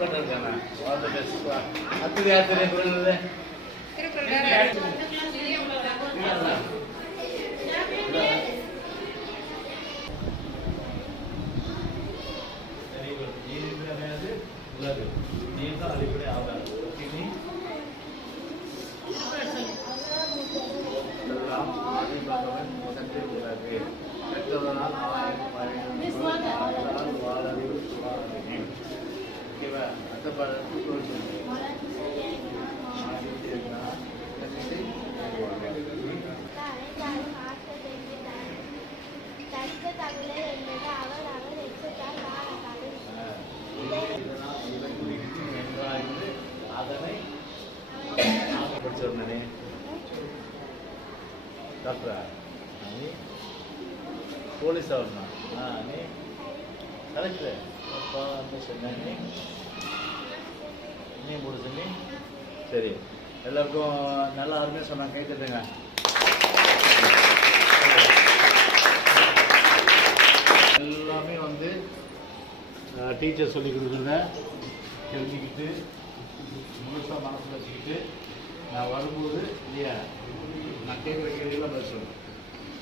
பண்ணுறேன். All the best. அடுத்தது யார் தெரியுது? உள்ளது நீங்க அடிப்படை ஆதாரம் ஓகே எல்லாம் ஆதிபகவன் முதன்மை உள்ளது பெற்றவனால் வாழறிவு சுவாதனை ஓகேவா அடுத்த பாடத்துக்கு போயிட்டு அதனை படிச்சோம் நானே டாக்டரா நீ போலீஸ் ஆகணும் நீ கலெக்டர் அப்பா வந்து சொன்னே நீ முடிச்சுங்க சரி எல்லாருக்கும் நல்லா அருமையாக சொன்னாங்க கை தட்டுங்க எல்லாமே வந்து டீச்சர் சொல்லி கொடுக்குறத தெரிஞ்சுக்கிட்டு முழுசாக மனசில் வச்சுக்கிட்டு நான் வரும்போது இல்லையா நான் கேட்குற கேள்வியெல்லாம் பதில் சொல்லுவேன்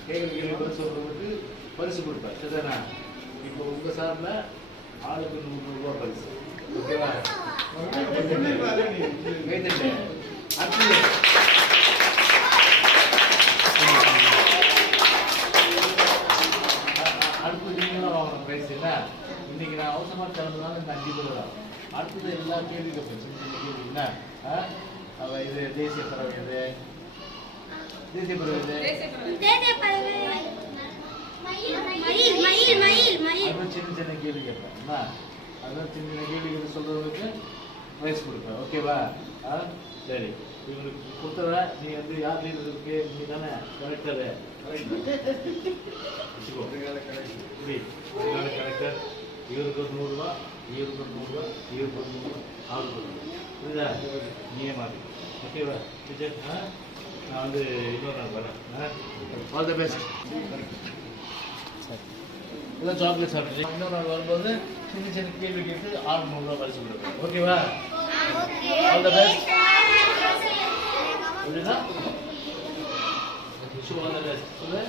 கேட்குற கேள்வி பதில் சொல்கிறதுக்கு பரிசு கொடுப்பேன் சரிதானா இப்போ உங்கள் சார்பில் ஆளுக்கு 100 ரூபா பரிசு ஓகேவா கேட்டுட்டு அடுத்து அடுத்து நீங்களும் வாங்கணும் ப்ரைஸ் என்ன இன்னைக்கு நான் அவசரமாக திறந்ததுனால இந்த 5 பேர் தான் அடுத்தது எல்லா கேள்வி கேட்பேன் சின்ன கேள்வி என்ன இது தேசிய பறவை எது தேசிய பறவை அதுவும் சின்ன சின்ன கேள்வி கேட்பேன் அதுவும் சின்ன சின்ன கேள்வி சொல்றதுக்கு ப்ரைஸ் கொடுப்பேன் ஓகேவா சரி இவங்களுக்கு கொடுத்தத நீ வந்து யார் இருக்கு நீ தானே கரெக்டரு கரெக்டர் இவருக்கு 100 ரூபா இவருக்கு 100 ரூபா இவருக்கு 100 ரூபா அவருக்கு 100 ரூபா புரியுதா நீயே மாற்றி ஓகேவா டீச்சர் நான் வந்து இன்னொரு நாள் வரேன் ஆல் தி பெஸ்ட் இதெல்லாம் சாக்லேட் சாப்பிட்டு இன்னொரு நாள் வரும்போது சின்ன சின்ன கேள்வி கேட்டு 600 ரூபா பரிசு கொடுப்பேன் ஓகேவா ஆல் தி பெஸ்ட் புரியுதா ஆல் தி பெஸ்ட் சொல்லு